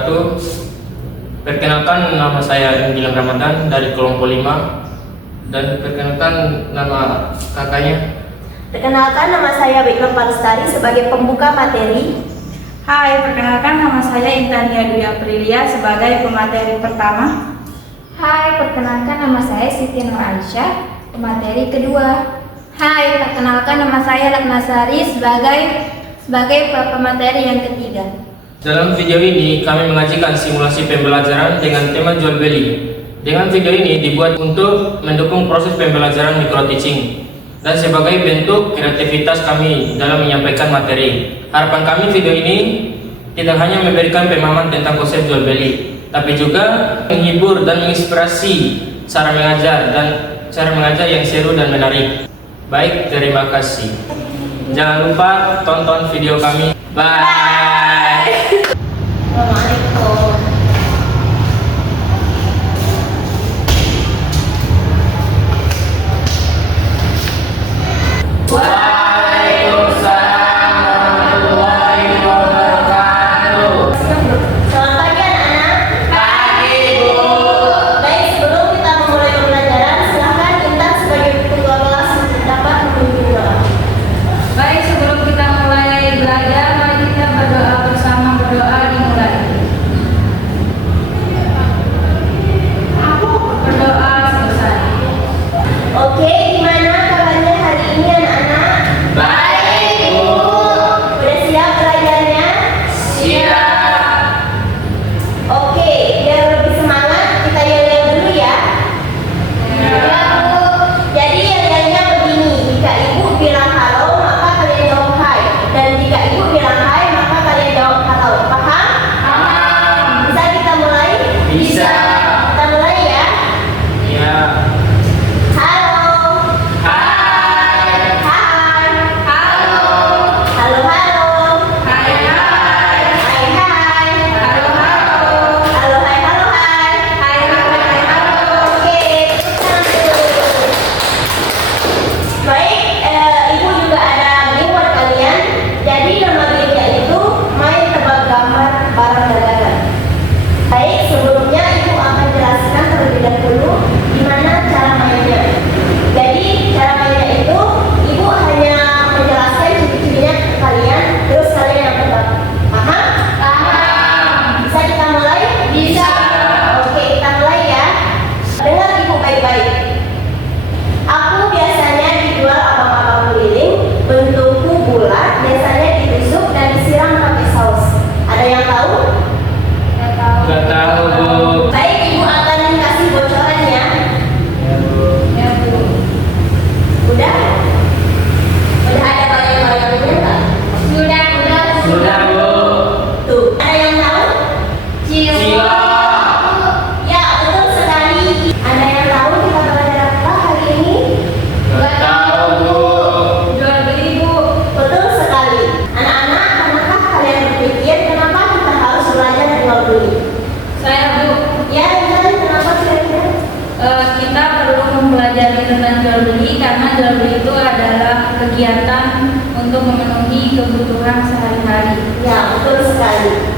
wabarakatuh. Perkenalkan, nama saya Gilang Ramadan dari kelompok 5. Dan perkenalkan nama kakaknya. Perkenalkan, nama saya Bikram Palestari sebagai pembuka materi. Hai, perkenalkan nama saya Intania Dwi Aprilia sebagai pemateri pertama. Hai, perkenalkan nama saya Siti Nur Aisyah, pemateri kedua. Hai, perkenalkan nama saya Ratna Sari sebagai pemateri yang ketiga. Dalam video ini kami mengajikan simulasi pembelajaran dengan tema jual beli. Dengan video ini dibuat untuk mendukung proses pembelajaran micro teaching dan sebagai bentuk kreativitas kami dalam menyampaikan materi. Harapan kami video ini tidak hanya memberikan pemahaman tentang konsep jual beli, tapi juga menghibur dan menginspirasi cara mengajar yang seru dan menarik. Baik, terima kasih. Jangan lupa tonton video kami. Bye. Assalamualaikum. Waalaikumsalam warahmatullahi wabarakatuh. Selamat pagi anak-anak. Pagi, Bu. Baik, sebelum kita memulai pembelajaran, silakan Intan sebagai ketua kelas dapat memimpin doa. Baik, sebelum kita mulai belajar, mari kita berdoa bersama. Berdoa dimulai. Berdoa selesai. Oke, gimana kabarnya hari ini anak-anak? Baik, Bu. Udah siap belajarnya? Siap. Oke, biar lebih semangat kita yel-yel dulu ya. Ya, Bu. Jadi yel-yelnya begini, jika ibu bilang halo, maka kalian jawab hai. Dan jika ibu bilang hai, maka kalian jawab halo. Paham? Paham. Bisa kita mulai? Bisa. Kita mulai ya. Ya. Halo. Hai. Hai. Halo. Halo, halo. Hai, hai. Hai, hai. Halo, halo. Halo, hai, halo, hai. Hai, hai, halo. Oke, tepuk tangan dulu. Baik, ibu juga ada game buat kalian. Jadi nama gamenya itu main tebak gambar barang dagangan. Baik, sebelumnya ibu akan jelaskan terlebih dahulu gimana cara mainnya. Jadi cara mainnya itu ibu hanya menjelaskan ciri-cirinya ke kalian, terus kalian yang tebak. Paham? Paham. Bisa kita mulai? Bisa. Oke, kita mulai ya. Dengar ibu baik-baik. Aku biasanya dijual abang-abang keliling, bentukku bulat, biasanya ditusuk dan disiram pakai saus. Ada yang tahu? Nggak tahu, Bu. Baik, ibu akan kasih bocoran ya. Ya, Bu. Ya, Bu. Udah? Udah ada bayang-bayangnya nggak? Sudah. Sudah, Bu. Tuh, ada yang tahu? Cilok. Ya, betul sekali. Ada yang tahu kita belajar apa hari ini? Nggak tahu, Bu. Jual beli, Bu. Betul sekali. Anak-anak, pernahkah kalian berpikir kenapa kita harus belajar jual beli? Saya, Bu. Ya, Intan, kenapa kira-kira? Kita perlu mempelajari tentang jual beli karena jual beli itu adalah kegiatan untuk memenuhi kebutuhan sehari-hari. Ya, betul sekali.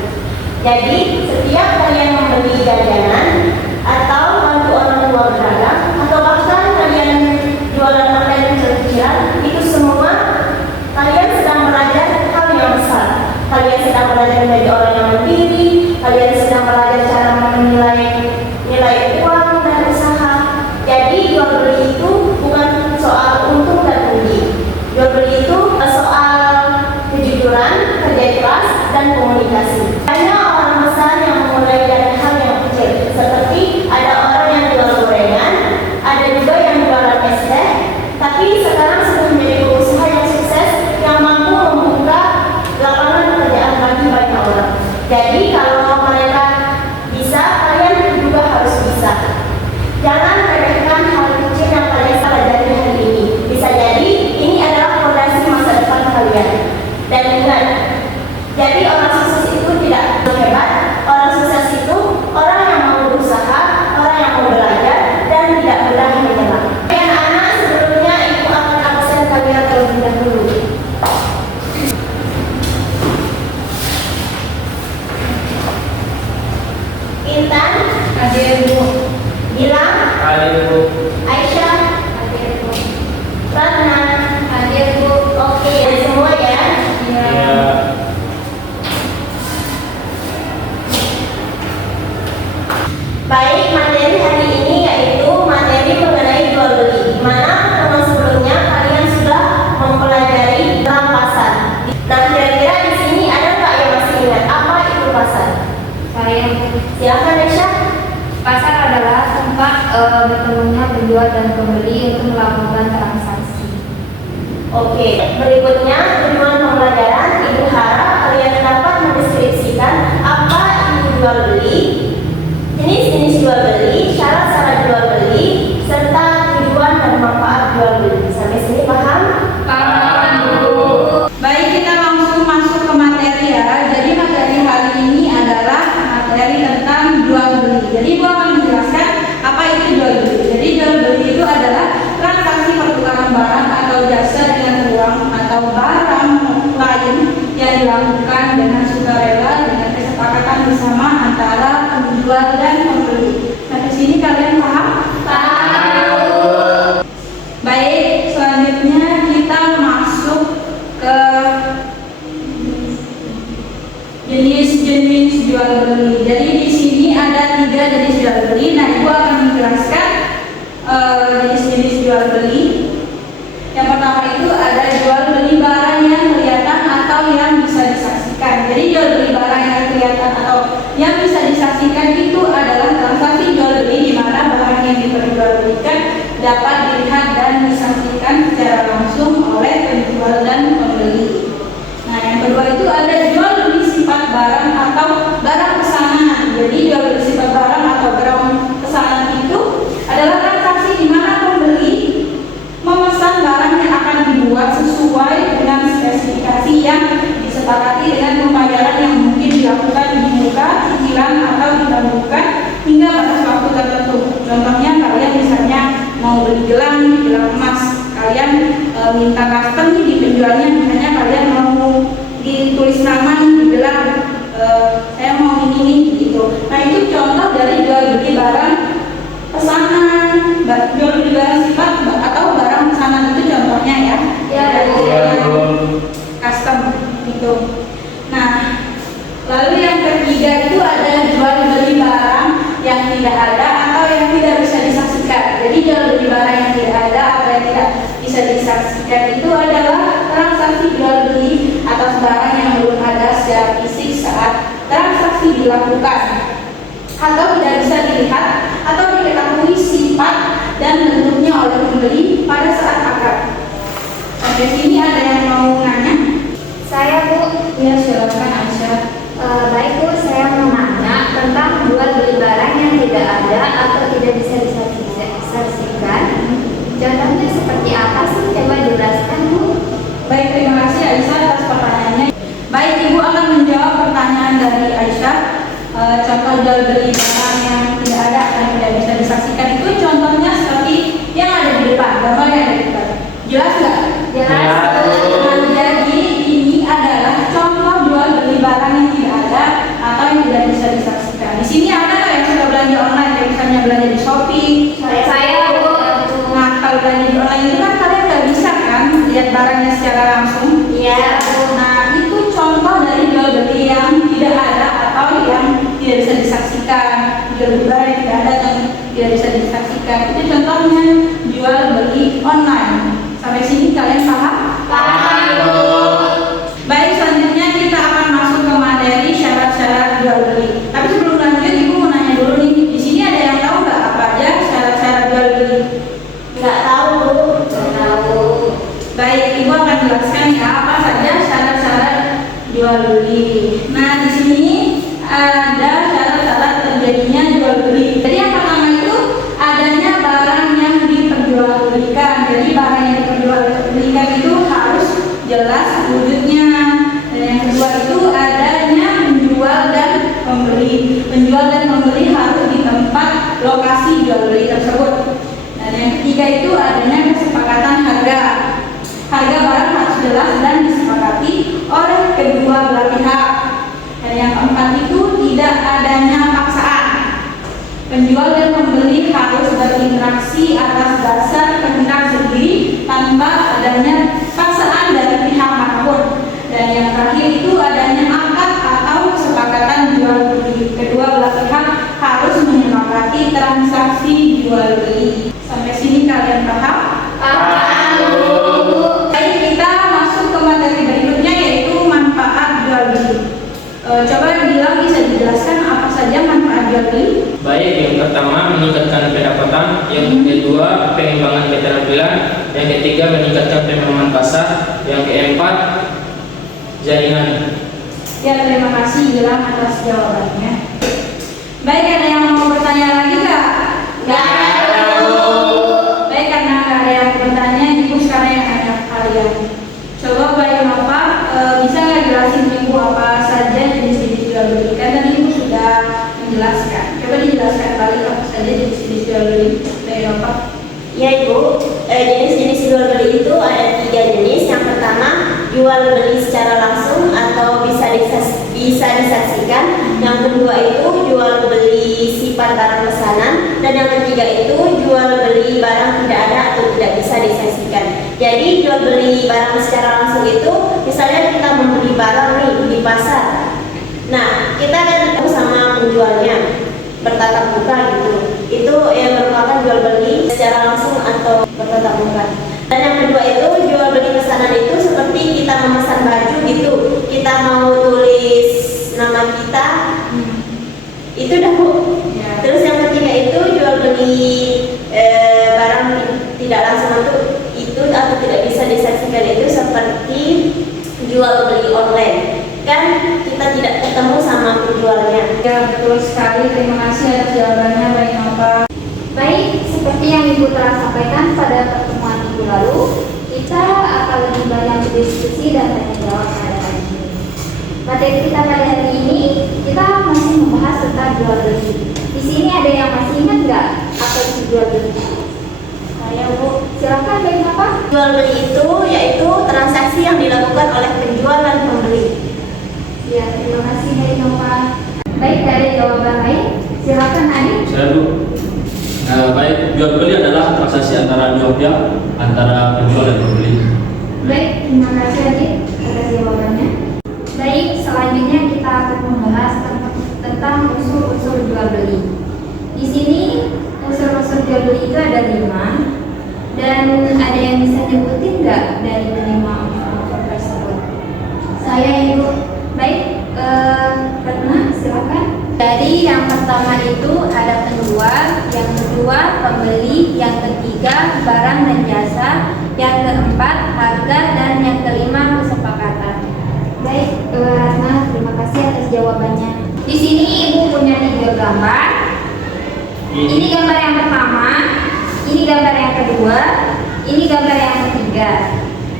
Jadi, setiap kalian membeli jajanan atau bantu orang tua berdagang atau bahkan kalian jualan makanan kecil-kecilan, itu semua kalian sedang belajar hal yang besar. Kalian sedang belajar menjadi orang yang mandiri, kalian sedang belajar cara menilai nilai uang dan usaha. Jadi, jual beli itu bukan soal untung dan rugi. Jual beli itu soal kejujuran, kerja keras, dan komunikasi. Banyak orang besar yang memulai dari hal yang kecil, seperti ada orang yang jual gorengan, ada juga yang jualan es teh, tapi sekarang sudah menjadi pengusaha yang sukses yang mampu membuka lapangan pekerjaan bagi banyak orang. Jadi kalau mereka Oke, berikutnya tujuan pembelajaran. Ibu harap kalian dapat mendeskripsikan apa itu jual beli, jenis-jenis jual beli, syarat-syarat jual beli, serta tujuan dan manfaat jual beli. Sampai sini paham? Baik, kita langsung masuk ke materi ya. Jadi materi hari ini adalah materi tentang jual beli. Jadi Ibu akan menjelaskan apa itu jual beli. Jadi jual beli itu adalah transaksi pertukaran barang atau jasa dengan uang atau barang lain yang dilakukan dengan sukarela dengan kesepakatan bersama antara penjual dan pembeli. Sampai sini kalian paham? Baik, selanjutnya kita masuk ke jenis-jenis jual beli. Jadi di sini ada 3 jenis jual beli. Nah, Ibu akan menjelaskan jenis-jenis jual beli. Yang pertama itu ada jual beli barang yang kelihatan atau yang bisa disaksikan. Jadi jual beli barang yang kelihatan atau yang bisa disaksikan itu adalah transaksi jual beli di mana barang yang diperjualbelikan dapat dilihat dan disaksikan secara langsung oleh penjual dan pembeli. Nah, yang kedua itu ada jual beli sifat barang atau barang pesanan. Jadi jual beli sifat barang atau barang pesanan itu adalah transaksi di mana pembeli memesan barang yang akan dibuat sesuai dengan spesifikasi yang disepakati dengan pembayaran yang mungkin dilakukan di muka, cicilan atau ditangguhkan hingga batas waktu tertentu. Contohnya kalian misalnya mau beli gelang emas, kalian minta custom di penjualnya, misalnya kalian mau ditulis nama di gelang, saya mau ini nih gitu. Nah, itu contoh dari jual beli barang pesanan, jual beli barang sifat atau barang pesanan itu contohnya ya. Custom gitu. Nah, lalu yang ketiga itu ada jual beli barang yang tidak ada atau yang tidak bisa disaksikan. Jadi jual beli barang yang tidak ada atau yang tidak bisa disaksikan itu adalah transaksi jual beli atas barang yang belum ada secara fisik saat transaksi dilakukan, atau tidak bisa dilihat atau diketahui sifat dan bentuknya oleh pembeli pada saat akad. Sampai sini ada yang mau nanya? Saya, Bu. Ya, silakan Aisyah. Baik, Bu, saya mau nanya tentang jual beli barang yang tidak ada atau tidak bisa disaksikan. Contohnya seperti apa sih? Coba jelaskan, Bu. Baik, terima kasih Aisyah atas pertanyaannya. Baik, Ibu akan menjawab pertanyaan dari Aisyah. Contoh jual beli barang yang tidak ada dan tidak bisa disaksikan itu contohnya seperti yang ada di depan, gambar yang ada di depan. Jelas nggak? Jelas. Nah, jadi ini adalah contoh jual beli barang yang tidak ada atau yang tidak bisa disaksikan. Di sini ada nggak yang sudah belanja online, kayak misalnya belanja di Shopee? Saya, Bu. Nah, kalau belanja di online itu kan kalian nggak bisa kan lihat barangnya secara langsung. Iya, Bu. Nah, itu contoh dari jual beli yang tidak ada atau yang tidak bisa disaksikan. Jual beli barang yang tidak ada dan tidak bisa disaksikan. Itu contohnya jual beli online. Sampai sini kalian paham? Paham, Bu. Baik, selanjutnya kita akan masuk ke materi syarat-syarat jual beli. Tapi sebelum lanjut, Ibu mau nanya dulu nih. Di sini ada yang tahu nggak apa aja syarat-syarat jual beli? Nggak tahu, Bu. Nggak tahu. Baik, Ibu akan jelaskan ya apa saja syarat-syarat jual beli. Nah, di sini ada syarat-syarat terjadinya jual beli. Jadi yang pertama itu adanya barang yang diperjualbelikan. Jadi barang yang diperjualbelikan itu harus jelas wujudnya. Dan yang kedua itu adanya penjual dan pembeli. Penjual dan pembeli harus di tempat lokasi jual beli tersebut. Dan yang ketiga itu adanya kesepakatan harga. Harga barang harus jelas dan disepakati oleh kedua belah pihak. Dan yang keempat itu tidak adanya paksaan. Penjual dan pembeli harus berinteraksi atas dasar kehendak sendiri tanpa adanya paksaan dari pihak manapun. Dan yang terakhir itu adanya akad atau kesepakatan jual beli. Kedua belah pihak harus menyepakati transaksi jual beli. Sampai sini kalian paham? Paham, Bu. Baik, kita masuk ke materi berikutnya yaitu manfaat jual beli. Coba bilang bisa dijelaskan apa saja manfaat jual beli? Baik, yang pertama meningkatkan pendapatan, yang kedua pengembangan keterampilan, yang ketiga ketiga, meningkatkan pemahaman pasar. Yang keempat, jaringan. Ya, terima kasih Gilang atas jawabannya. Baik, ada yang mau bertanya lagi nggak? Nggak ada. Baik, karena nggak ada yang bertanya, Ibu sekarang yang nanya ke kalian. Coba Baik Bapak bisa nggak jelasin Ibu apa saja jenis-jenis jual beli? Kan tadi Ibu sudah menjelaskan. Coba dijelaskan kali apa saja jenis-jenis jual beli, Baik Bapak. Ya Ibu, jenis-jenis jual beli itu ada 3 jenis. Yang pertama, jual beli secara langsung atau bisa disaksikan. Yang kedua itu jual beli sifat barang pesanan. Dan yang ketiga itu jual beli barang tidak ada atau tidak bisa disaksikan. Jadi jual beli barang secara langsung itu, misalnya kita membeli barang nih di pasar. Nah, kita kan ketemu sama penjualnya, bertatap muka gitu. Itu yang merupakan jual beli secara langsung atau bertatap muka. Dan yang kedua itu jual beli pesanan itu seperti kita memesan baju gitu. Kita mau tulis nama kita, itu dah Bu. Ya. Terus yang ketiga itu jual beli barang tidak langsung itu atau tidak bisa disaksikan, itu seperti jual beli online. Kan kita tidak ketemu sama penjualnya. Ya, betul sekali. Terima kasih atas jawabannya Baik Bapak. Baik, seperti yang Ibu telah sampaikan pada pertemuan minggu lalu, kita akan lebih banyak berdiskusi dan tanya jawab pada hari ini. Materi kita pada hari ini, kita masih membahas tentang jual beli. Di sini ada yang masih ingat nggak apa itu jual beli? Saya Bu. Silakan Baik Bapak. Jual beli itu yaitu transaksi yang dilakukan oleh penjual dan pembeli. Ya, terima kasih Baik Bapak. Baik, dari jawaban lain, silakan Adi. Saya dulu. Baik, jual beli adalah transaksi antara dua pihak, antara penjual dan pembeli. Baik, terima kasih Adi atas jawabannya. Baik, selanjutnya kita akan membahas tentang unsur-unsur jual beli. Di sini unsur-unsur jual beli itu ada 5, dan ada yang bisa nyebutin nggak dari kelima unsur tersebut? Saya Ibu. Baik, Retna, silakan. Jadi yang pertama itu ada penjual, yang kedua pembeli, yang ketiga barang dan jasa, yang keempat harga, dan yang kelima kesepakatan. Baik, Ratna, terima kasih atas jawabannya. Di sini Ibu punya 3 gambar. Ini gambar yang pertama, ini gambar yang kedua, ini gambar yang ketiga.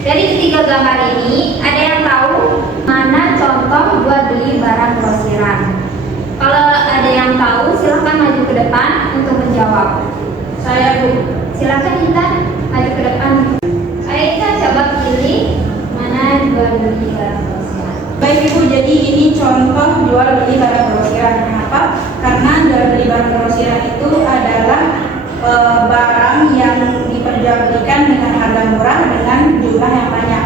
Dari ketiga gambar ini, ada yang tahu mana contoh jual beli barang grosiran? Kalau ada yang tahu, silakan maju ke depan untuk menjawab. Saya Bu. Silakan Intan, maju ke depan. Ayo kita coba pilih mana jual beli barang grosiran. Baik Ibu, jadi ini contoh jual beli barang grosiran. Kenapa? Karena jual beli barang grosiran itu adalah barang yang diperjualbelikan dengan harga murah dengan jumlah yang banyak.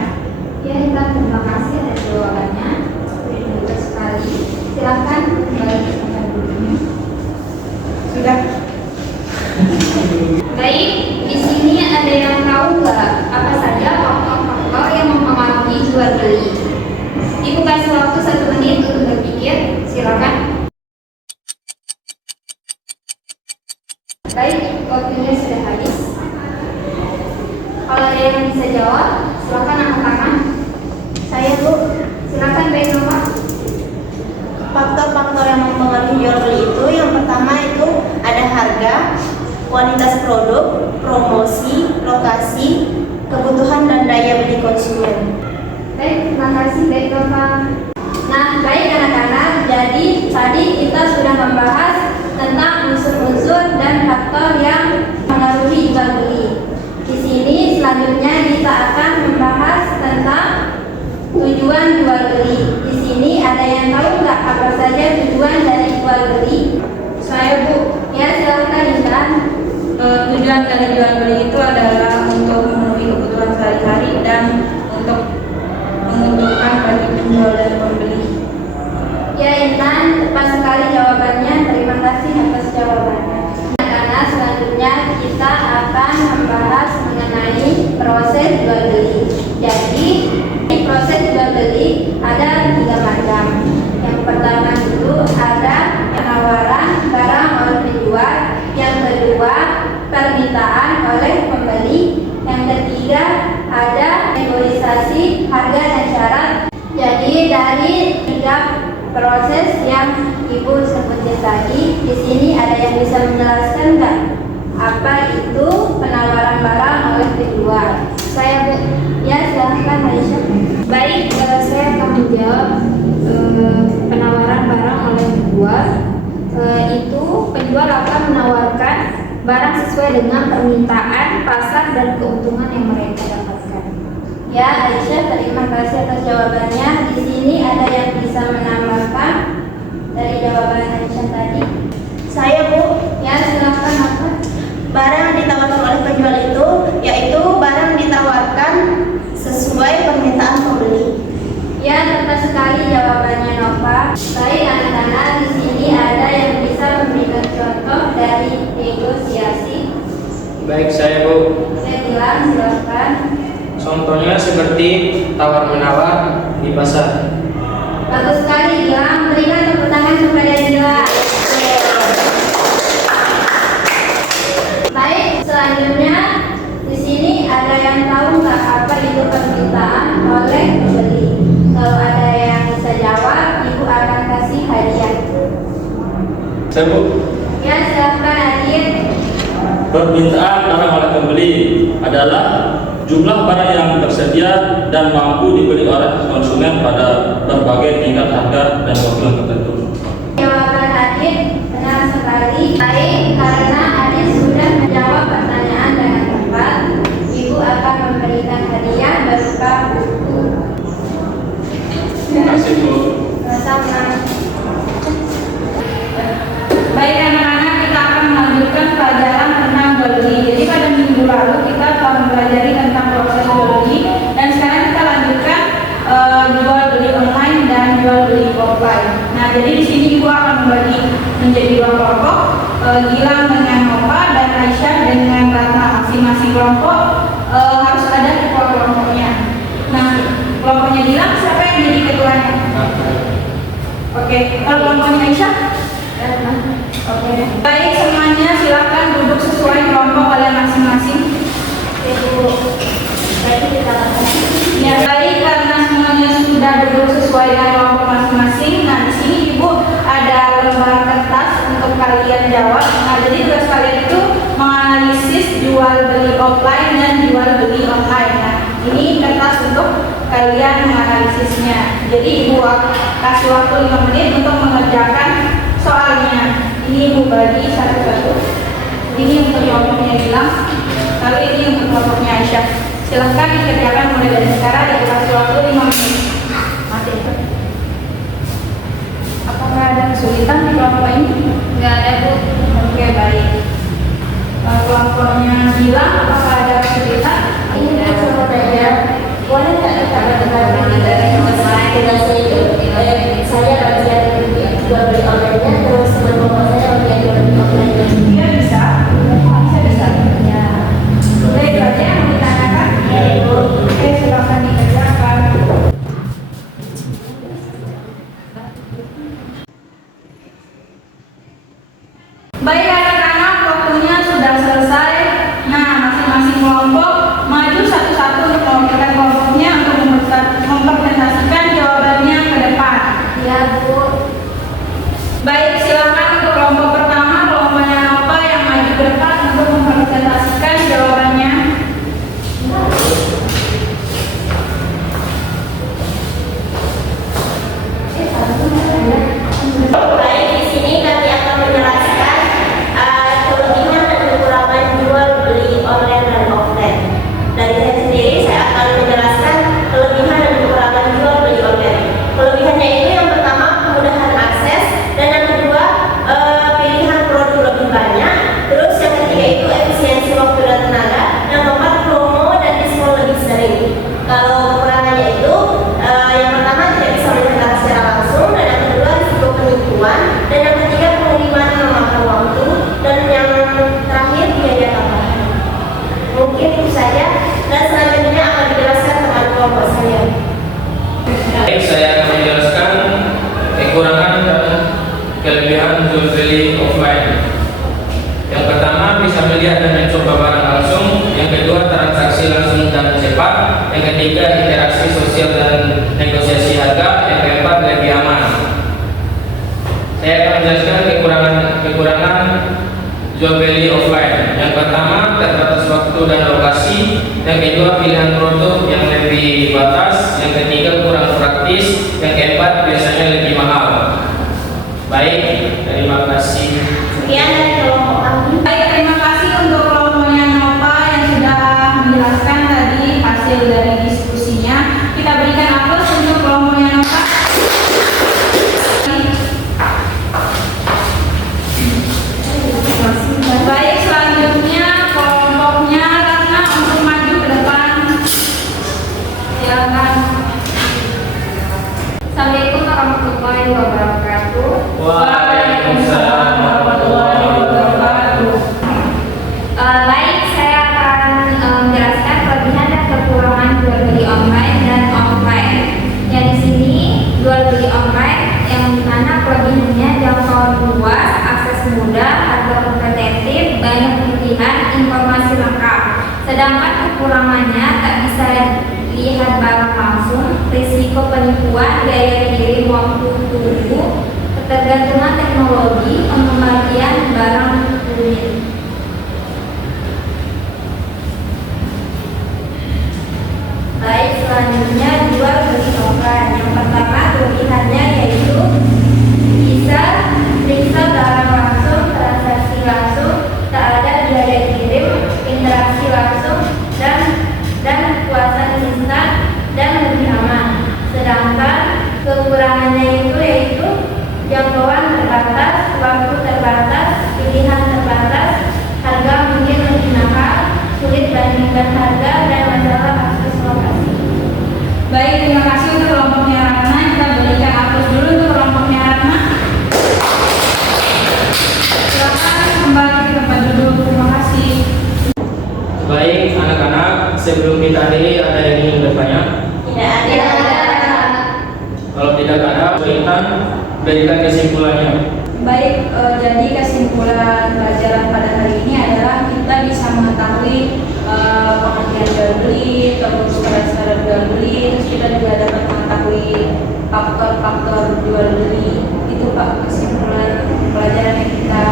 Ya, Intan, terima kasih atas jawabannya. Betul sekali. Silakan kembali ke tempat duduknya. Sudah. Baik, di sini ada yang tahu nggak apa saja faktor-faktor yang mempengaruhi jual beli? Ibu kasih waktu 1 menit untuk berpikir. Silakan. Baik, waktunya sudah habis. Kalau ada yang bisa jawab, silakan angkat tangan. Saya Bu. Silakan Baik Bapak. Faktor-faktor yang mempengaruhi jual beli itu, yang pertama itu ada harga, kualitas produk, promosi, lokasi, kebutuhan dan daya beli konsumen. Baik, terima kasih Baik Bapak. Nah, baik anak-anak, jadi tadi kita sudah membahas tentang unsur-unsur dan faktor yang mengaruhi jual beli. Di sini selanjutnya kita akan membahas tentang tujuan jual beli. Di sini ada yang tahu nggak apa saja tujuan dari jual beli? Saya Bu. Ya, silakan Intan. Tujuan dari jual beli itu adalah untuk memenuhi kebutuhan sehari-hari dan untuk menguntungkan bagi penjual dan pembeli. Ya Intan, tepat sekali jawabannya. Terima kasih atas jawabannya. Karena selanjutnya kita akan membahas mengenai proses jual beli. Jadi proses jual beli ada 3 macam. Yang pertama itu ada penawaran barang oleh penjual, yang kedua permintaan oleh pembeli, terdiri dari 3 proses yang Ibu sebutin tadi. Di sini ada yang bisa menjelaskan nggak apa itu penawaran barang oleh penjual? Saya Bu. Ya, silahkan Aisyah. Baik, saya akan menjawab penawaran barang oleh penjual. Itu penjual akan menawarkan barang sesuai dengan permintaan pasar dan keuntungan yang mereka dapatkan. Ya, Aisyah, terima kasih atas jawabannya. Di sini ada yang bisa menambahkan dari jawaban Aisyah tadi? Saya Bu, Ya, silahkan apa? barang yang ditawarkan oleh penjual itu yaitu barang ditawarkan sesuai permintaan pembeli. Ya, tepat sekali jawabannya Nova. Baik anak-anak, di sini ada yang bisa memberikan contoh dari negosiasi. Baik, saya Bu. Saya bilang, silahkan. Contohnya seperti tawar-menawar di pasar. Bagus sekali, Gilang. Berikan tepuk tangan kepada Gilang. Baik, selanjutnya di sini ada yang tahu nggak apa itu permintaan oleh pembeli? Kalau ada yang bisa jawab, Ibu akan kasih hadiah. Saya Bu, Ya, silahkan Adit. permintaan barang oleh pembeli adalah jumlah barang yang tersedia dan mampu dibeli oleh konsumen pada berbagai tingkat harga dan waktu tertentu. Jawaban Adit benar sekali. Baik, karena Adit sudah menjawab pertanyaan dengan tepat, Ibu akan memberikan hadiah berupa buku. Terima kasih Bu. Sama. Baik anak-anak, kita akan melanjutkan pelajaran tentang jual beli. Jadi pada minggu lalu kita telah mempelajari tentang proses jual beli, dan sekarang kita lanjutkan jual beli online dan jual beli offline. Nah, jadi di sini Ibu akan membagi menjadi 2 kelompok, Gilang dengan Nova dan Aisyah dengan Ratna. Masing-masing kelompok harus ada ketua kelompoknya. Nah, kelompoknya Gilang siapa yang jadi ketuanya? Oke, kalau kelompoknya Aisyah? Oke. Baik, semuanya silakan duduk sesuai kelompok kalian masing-masing. Ya, baik, karena semuanya sudah duduk sesuai dengan kelompok masing-masing. Nah, di sini Ibu ada lembar kertas untuk kalian jawab. Nah, jadi tugas kalian itu menganalisis jual beli offline dan jual beli online. Nah, ini kertas untuk kalian menganalisisnya. Jadi Ibu kasih waktu 5 menit untuk mengerjakan soalnya. Ini Ibu bagi satu-satu. Ini untuk kelompoknya Gilang, lalu ini untuk kelompoknya Aisyah. Silahkan dikerjakan mulai dari sekarang. Ibu kasih waktu 5 menit. Mati. Apakah ada kesulitan di kelompok ini? Nggak ada Bu. Oke, baik. Kelompoknya Gilang, apakah ada kesulitan? Ini sama saya. Boleh nggak kita bertanya dari teman-teman itu? Saya bagian jual beli online-nya, terus teman-teman saya bagian jual beli offline-nya. Iya, bisa. Bisa. Ya. Boleh berarti yang mau ditanyakan? Ya, Ibu. Oke, silakan dikerjakan. Baik anak-anak, waktunya sudah selesai. Nah, masing-masing kelompok maju satu-satu untuk mewakilkan kelompoknya untuk mempresentasikan jawabannya ke depan. Ya, Bu. Baik, silakan untuk kelompok pertama, kelompoknya Nova yang maju ke depan untuk mempresentasikan jawabannya. Baik, di sini kami akan menjelaskan kelebihan dan kekurangan jual beli online dan offline. Dari saya sendiri, saya akan menjelaskan kelebihan dan kekurangan jual beli online. Kelebihannya itu yang pertama kemudahan akses, dan yang kedua pilihan produk lebih banyak. Terus yang ketiga itu efisiensi waktu dan tenaga. Yang keempat promo dan diskon lebih sering. Kalau kekurangannya itu yang pertama tidak bisa menyebar secara langsung, dan yang kedua risiko penipuan, dan yang ketiga pengiriman memakan waktu, dan yang terakhir biaya tambahan. Mungkin itu saja, dan selanjutnya akan dijelaskan teman kelompok saya. Baik, saya akan menjelaskan kekurangan dan kelebihan jual beli offline. Yang pertama, bisa melihat dan mencoba barang langsung. Yang kedua, transaksi langsung dan cepat. Yang ketiga, interaksi sosial dan negosiasi harga. Yang kekurangan jual beli offline. Yang pertama, terbatas waktu dan lokasi. Yang kedua, pilihan produk yang lebih batas. Yang ketiga, kurang praktis. Yang keempat, biasanya lebih mahal. Baik, terima kasih. Sekian dari kelompok kami. Baik, terima kasih untuk kelompoknya Nova yang sudah menjelaskan tadi hasil dari diskusinya. Kita berikan aplaus untuk kelompoknya Nova. Baik, selanjutnya kelompoknya Ratna untuk maju ke depan. Silakan. Assalamualaikum warahmatullahi wabarakatuh. Waalaikumsalam warahmatullahi wabarakatuh. Baik, saya akan menjelaskan kelebihan dan kekurangan jual beli online dan offline. Yang di sini jual beli online yang dimana kelebihannya jangkauan luas, akses mudah, harga kompetitif, banyak pilihan, informasi lengkap. Sedangkan kekurangannya tak bisa lihat barang langsung, risiko penipuan, daya kirim waktu tunggu, ketergantungan teknologi, pembagian barang rumit. Baik, selanjutnya jual beli offline. Yang pertama kelebihannya yaitu bisa periksa barang langsung, transaksi langsung, tak ada biaya kirim, interaksi langsung, dan kepuasan instan dan lebih aman. Sedangkan kekurangannya itu yaitu jangkauan terbatas, waktu terbatas, pilihan terbatas, harga mungkin lebih mahal, sulit bandingkan harga, dan masalah akses lokasi. Baik, terima kasih untuk kelompoknya Ratna. Kita berikan aplaus dulu untuk kelompoknya Ratna. Silakan kembali ke tempat duduk. Terima kasih. Baik, anak-anak, sebelum kita akhiri ada yang ingin bertanya? Tidak ada. Kalau tidak ada, kita berikan kesimpulannya. Baik, jadi kesimpulan pelajaran pada hari ini adalah kita bisa mengetahui pengertian jual beli, terus syarat-syarat jual beli, terus kita juga dapat mengetahui faktor-faktor jual beli. Itu Pak kesimpulan pelajaran yang kita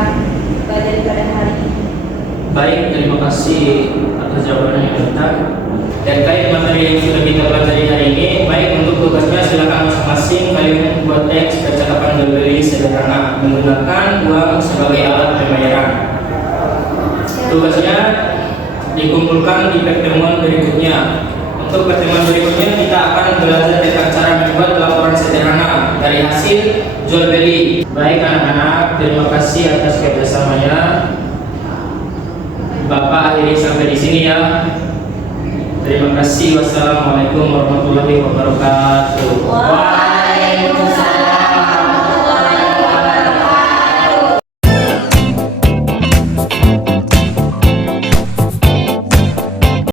pelajari pada hari ini. Baik, terima kasih atas jawaban yang lengkap. Terkait materi yang sudah kita pelajari hari ini, baik untuk tugasnya silakan masing-masing kalian buat teks percakapan jual beli sederhana menggunakan uang sebagai alat pembayaran. Tugasnya dikumpulkan di pertemuan berikutnya. Untuk pertemuan berikutnya kita akan belajar tentang cara membuat laporan sederhana dari hasil jual beli. Baik anak-anak, terima kasih atas kerjasamanya. Bapak akhiri sampai di sini ya. Terima kasih. Wassalamualaikum warahmatullahi wabarakatuh.